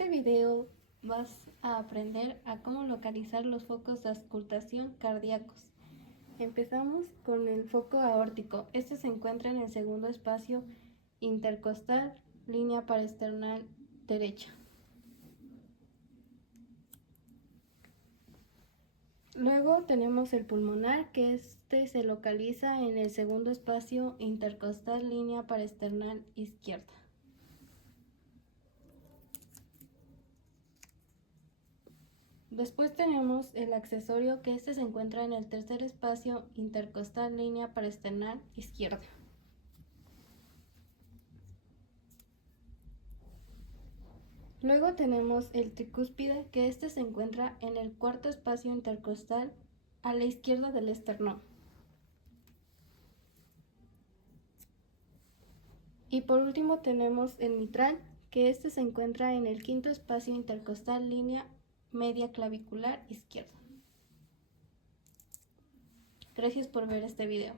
este video vas a aprender a cómo localizar los focos de auscultación cardíacos. Empezamos con el foco aórtico. Este se encuentra en el segundo espacio intercostal, línea paraesternal derecha. Luego tenemos el pulmonar, que este se localiza en el segundo espacio intercostal, línea paraesternal izquierda. Después tenemos el accesorio, que este se encuentra en el tercer espacio intercostal, línea paraesternal izquierda. Luego tenemos el tricúspide, que este se encuentra en el cuarto espacio intercostal a la izquierda del esternón. Y por último tenemos el mitral, que este se encuentra en el quinto espacio intercostal, línea media clavicular izquierda. Gracias por ver este video.